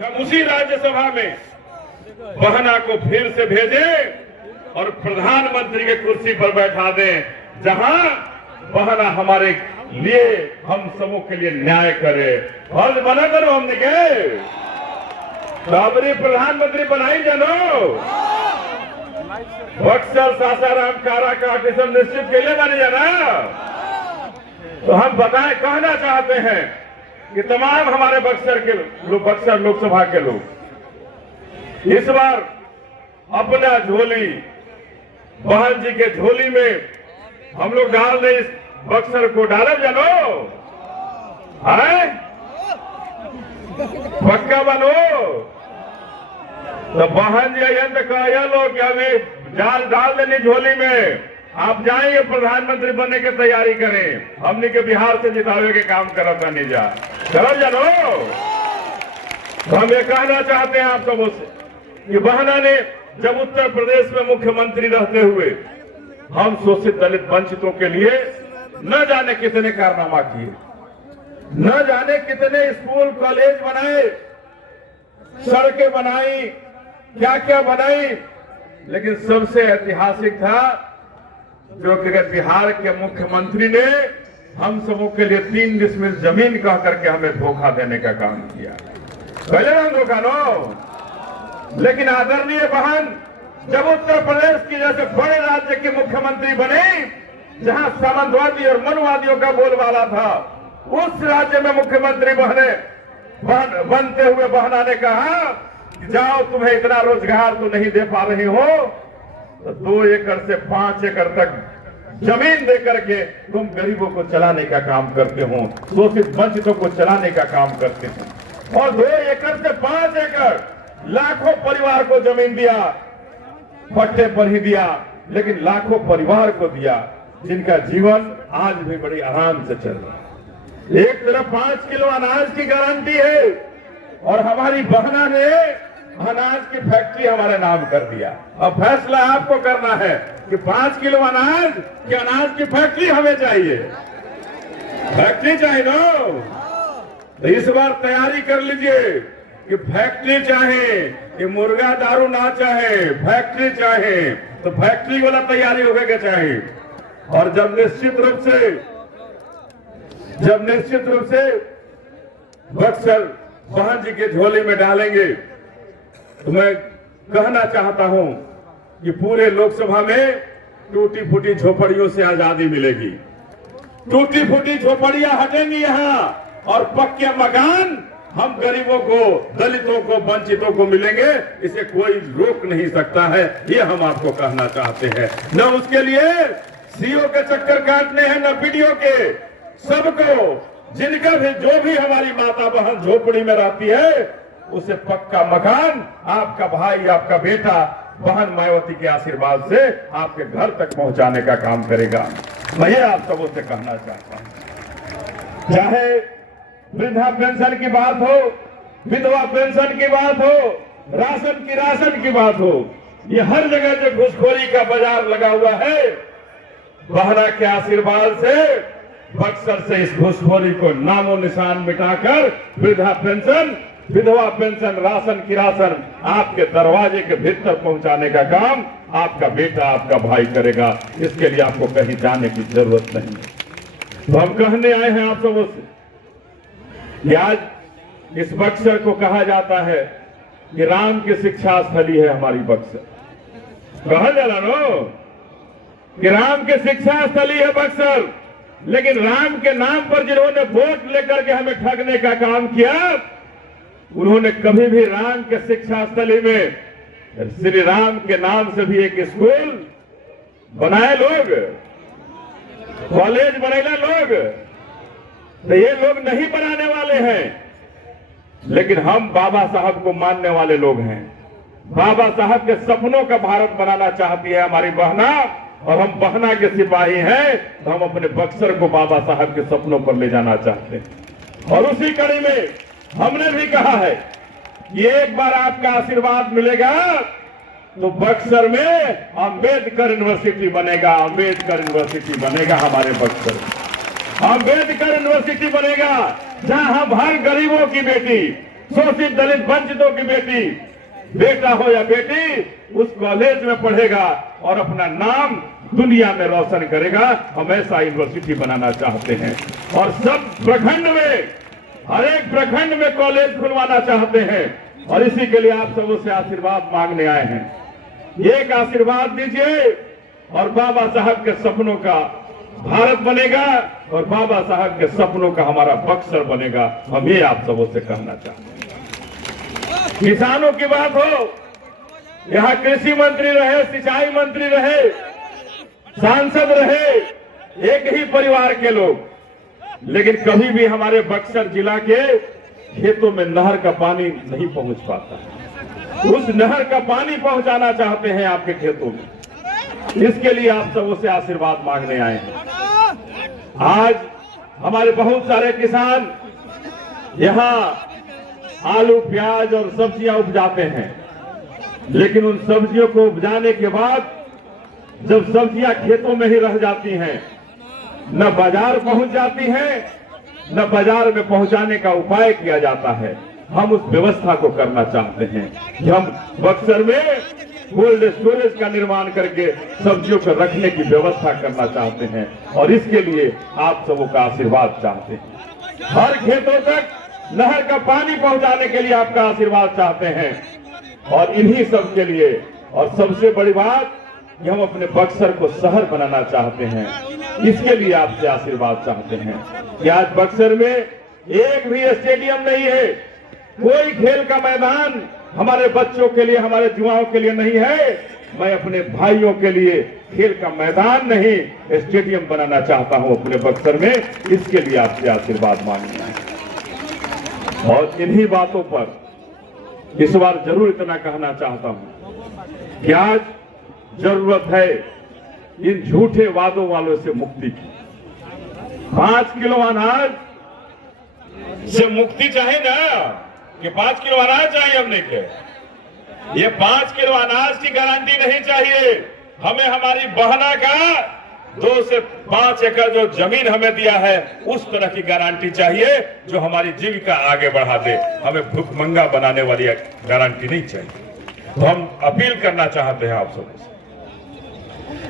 हम उसी राज्यसभा में बहना को फिर से भेजें और प्रधानमंत्री के कुर्सी पर बैठा दें, जहां बहना हमारे लिए, हम सबों के लिए न्याय करे। फर्ज बना करो हमने के बाबरी प्रधानमंत्री बनाई जानो, बक्सर सासाराम काराकाट सब निश्चित के लिए बने जाना। तो हम बताएं, कहना चाहते हैं कि तमाम हमारे बक्सर के लोग, बक्सर लोकसभा के लोग इस बार अपना झोली बहन जी के झोली में हम लोग डाल दें, इस बक्सर को डाले जानो है, पक्का बनो। तो बहन जी यंत्र कह लोग अभी जाल डाल देनी झोली में, आप जाएंगे प्रधानमंत्री बनने की तैयारी करें, हमने के बिहार से जितावे के काम करता नहीं जा करो जानो। तो हम ये कहना चाहते हैं आप सबों से कि बहना ने जब उत्तर प्रदेश में मुख्यमंत्री रहते हुए हम शोषित दलित वंचितों के लिए न जाने कितने कारनामा किए, न जाने कितने स्कूल कॉलेज बनाए, सड़कें बनाई, क्या क्या बनाई, लेकिन सबसे ऐतिहासिक था जो कि बिहार के मुख्यमंत्री ने हम सबों के लिए 3 डिसमिल जमीन कह करके हमें धोखा देने का काम किया। पहले हम धोखा नो, लेकिन आदरणीय बहन जब उत्तर प्रदेश की जैसे बड़े राज्य के मुख्यमंत्री बने, जहां सामंतवादी और मनवादियों का बोलबाला था, उस राज्य में मुख्यमंत्री बनते हुए बहना ने कहा कि जाओ, तुम्हें इतना रोजगार तो नहीं दे पा रही हो, तो 2 एकड़ से 5 एकड़ तक जमीन दे करके तुम गरीबों को चलाने का काम करते हो, शोषित वंचितों को चलाने का काम करते हो। और 2 एकड़ से 5 एकड़ लाखों परिवार को जमीन दिया, पट्टे पर ही दिया, लेकिन लाखों परिवार को दिया जिनका जीवन आज भी बड़ी आराम से चल रहा है। एक तरफ 5 किलो अनाज की गारंटी है और हमारी बहना ने अनाज की फैक्ट्री हमारे नाम कर दिया। अब फैसला आपको करना है कि 5 किलो अनाज कि अनाज की फैक्ट्री हमें चाहिए, फैक्ट्री चाहिए ना। तो इस बार तैयारी कर लीजिए कि फैक्ट्री चाहे, कि मुर्गा दारू ना चाहे, फैक्ट्री चाहे, तो फैक्ट्री वाला तैयारी होगा चाहिए। और जब निश्चित रूप से बक्सर बहन जी के झोली में डालेंगे, तो मैं कहना चाहता हूं कि पूरे लोकसभा में टूटी फूटी झोपड़ियों से आजादी मिलेगी, टूटी फूटी झोपड़ियां हटेंगी यहां, और पक्के मकान हम गरीबों को, दलितों को, वंचितों को मिलेंगे। इसे कोई रोक नहीं सकता है, ये हम आपको कहना चाहते हैं। न उसके लिए सीओ के चक्कर काटने हैं, न बीडीओ के। सबको, जिनका भी, जो भी हमारी माता बहन झोपड़ी में रहती है, उसे पक्का मकान आपका भाई, आपका बेटा बहन मायावती के आशीर्वाद से आपके घर तक पहुंचाने का काम करेगा। मैं ये आप सबों से कहना चाहता हूं, चाहे वृद्धा पेंशन की बात हो, विधवा पेंशन की बात हो, राशन की बात हो, ये हर जगह जो घुसखोरी का बाजार लगा हुआ है, बहना के आशीर्वाद से बक्सर से इस घुसखोरी को नामो निशान मिटाकर वृद्धा पेंशन, विधवा पेंशन, राशन आपके दरवाजे के भीतर पहुंचाने का काम आपका बेटा, आपका भाई करेगा। इसके लिए आपको कहीं जाने की जरूरत नहीं है। तो हम कहने आए हैं आप सबों से कि आज इस बक्सर को कहा जाता है कि राम की शिक्षा स्थली है हमारी बक्सर। कहा जाला नो कि राम की शिक्षा स्थली है बक्सर, लेकिन राम के नाम पर जिन्होंने वोट लेकर के हमें ठगने का काम किया, उन्होंने कभी भी राम के शिक्षा स्थली में श्री राम के नाम से भी एक स्कूल बनाए लोग, कॉलेज बनेला लोग, तो ये लोग नहीं बनाने वाले हैं। लेकिन हम बाबा साहब को मानने वाले लोग हैं। बाबा साहब के सपनों का भारत बनाना चाहती है हमारी बहना, और हम बहना के सिपाही हैं, तो हम अपने बक्सर को बाबा साहब के सपनों पर ले जाना चाहते हैं। और उसी कड़ी में हमने भी कहा है कि एक बार आपका आशीर्वाद मिलेगा तो बक्सर में अंबेडकर यूनिवर्सिटी बनेगा, अंबेडकर यूनिवर्सिटी बनेगा हमारे बक्सर में। अंबेडकर यूनिवर्सिटी बनेगा, जहां हम हर गरीबों की बेटी, शोषित दलित वंचितों की बेटा हो या बेटी उस कॉलेज में पढ़ेगा और अपना नाम दुनिया में रोशन करेगा। हम ऐसा यूनिवर्सिटी बनाना चाहते हैं और सब प्रखंड में, हर एक प्रखंड में कॉलेज खुलवाना चाहते हैं और इसी के लिए आप सबों से आशीर्वाद मांगने आए हैं। एक आशीर्वाद दीजिए और बाबा साहब के सपनों का भारत बनेगा और बाबा साहब के सपनों का हमारा बक्सर बनेगा। हम ये आप सबों से कहना चाहते हैं। किसानों की बात हो, यहाँ कृषि मंत्री रहे, सिंचाई मंत्री रहे, सांसद रहे, एक ही परिवार के लोग, लेकिन कभी भी हमारे बक्सर जिला के खेतों में नहर का पानी नहीं पहुंच पाता। उस नहर का पानी पहुंचाना चाहते हैं आपके खेतों में। इसके लिए आप सबों से आशीर्वाद मांगने आए हैं। आज हमारे बहुत सारे किसान यहाँ आलू, प्याज और सब्जियां उपजाते हैं, लेकिन उन सब्जियों को उपजाने के बाद जब सब्जियां खेतों में ही रह जाती हैं, न बाजार पहुंच जाती हैं, न बाजार में पहुंचाने का उपाय किया जाता है। हम उस व्यवस्था को करना चाहते हैं कि हम बक्सर में कोल्ड स्टोरेज का निर्माण करके सब्जियों को रखने की व्यवस्था करना चाहते हैं और इसके लिए आप सबों का आशीर्वाद चाहते हैं। हर खेतों तक नहर का पानी पहुंचाने के लिए आपका आशीर्वाद चाहते हैं और इन्हीं सब के लिए, और सबसे बड़ी बात कि हम अपने बक्सर को शहर बनाना चाहते हैं। इसके लिए आपसे आशीर्वाद चाहते हैं कि आज बक्सर में एक भी स्टेडियम नहीं है, कोई खेल का मैदान हमारे बच्चों के लिए, हमारे युवाओं के लिए नहीं है। मैं अपने भाइयों के लिए खेल का मैदान नहीं, स्टेडियम बनाना चाहता हूं अपने बक्सर में। इसके लिए आपसे आशीर्वाद मांगना है और इन्हीं बातों पर इस बार जरूर इतना कहना चाहता हूं कि आज जरूरत है इन झूठे वादों वालों से मुक्ति की। 5 किलो अनाज से मुक्ति चाहिए ना, कि 5 किलो अनाज चाहिए हमने के। ये 5 किलो अनाज की गारंटी नहीं चाहिए हमें। हमारी बहना का 2 से 5 एकड़ जो जमीन हमें दिया है उस तरह की गारंटी चाहिए जो हमारी जीविका आगे बढ़ा दे। हमें भूखमंगा बनाने वाली गारंटी नहीं चाहिए। तो हम अपील करना चाहते हैं आप सबसे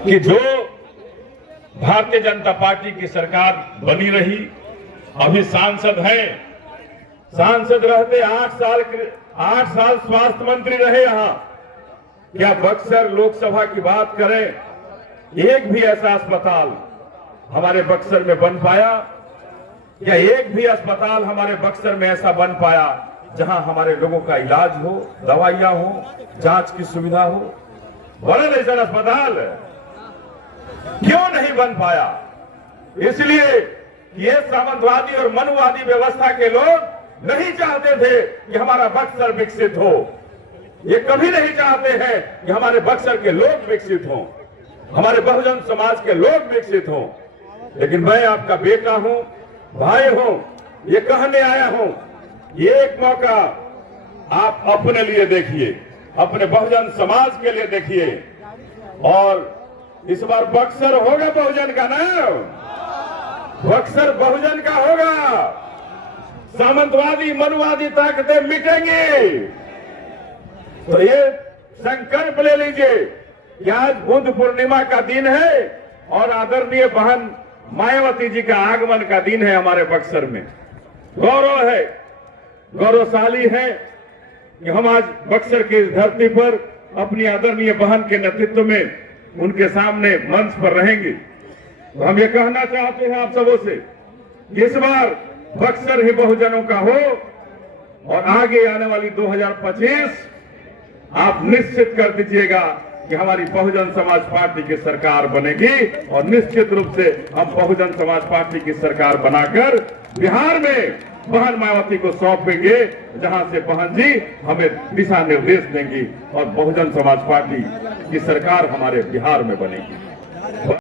कि जो भारतीय जनता पार्टी की सरकार बनी रही, अभी सांसद हैं, सांसद रहते 8 साल स्वास्थ्य मंत्री रहे यहाँ। क्या बक्सर लोकसभा की बात करें, एक भी ऐसा अस्पताल हमारे बक्सर में बन पाया? क्या एक भी अस्पताल हमारे बक्सर में ऐसा बन पाया जहां हमारे लोगों का इलाज हो, दवाइयां हो, जांच की सुविधा हो? बड़ा ऐसा अस्पताल क्यों नहीं बन पाया? इसलिए ये सामंतवादी और मनुवादी व्यवस्था के लोग नहीं चाहते थे कि हमारा बक्सर विकसित हो। ये कभी नहीं चाहते हैं कि हमारे बक्सर के लोग विकसित हों, हमारे बहुजन समाज के लोग विकसित हों। लेकिन मैं आपका बेटा हूं, भाई हूं, ये कहने आया हूं, ये एक मौका आप अपने लिए देखिए, अपने बहुजन समाज के लिए देखिए। और इस बार बक्सर होगा बहुजन का ना, बक्सर बहुजन का होगा। सामंतवादी मनुवादी ताकतें मिटेंगी। तो ये संकल्प ले लीजिए कि आज बुद्ध पूर्णिमा का दिन है और आदरणीय बहन मायावती जी का आगमन का दिन है हमारे बक्सर में। गौरव है, गौरवशाली है कि हम आज बक्सर की इस धरती पर अपनी आदरणीय बहन के नेतृत्व में उनके सामने मंच पर रहेंगे। तो हम ये कहना चाहते हैं आप सबों से कि इस बार बक्सर ही बहुजनों का हो और आगे आने वाली 2025 आप निश्चित कर दीजिएगा कि हमारी बहुजन समाज पार्टी की सरकार बनेगी और निश्चित रूप से हम बहुजन समाज पार्टी की सरकार बनाकर बिहार में बहन मायावती को सौंपेंगे, जहां से बहन जी हमें दिशा निर्देश देंगी और बहुजन समाज पार्टी की सरकार हमारे बिहार में बनेगी।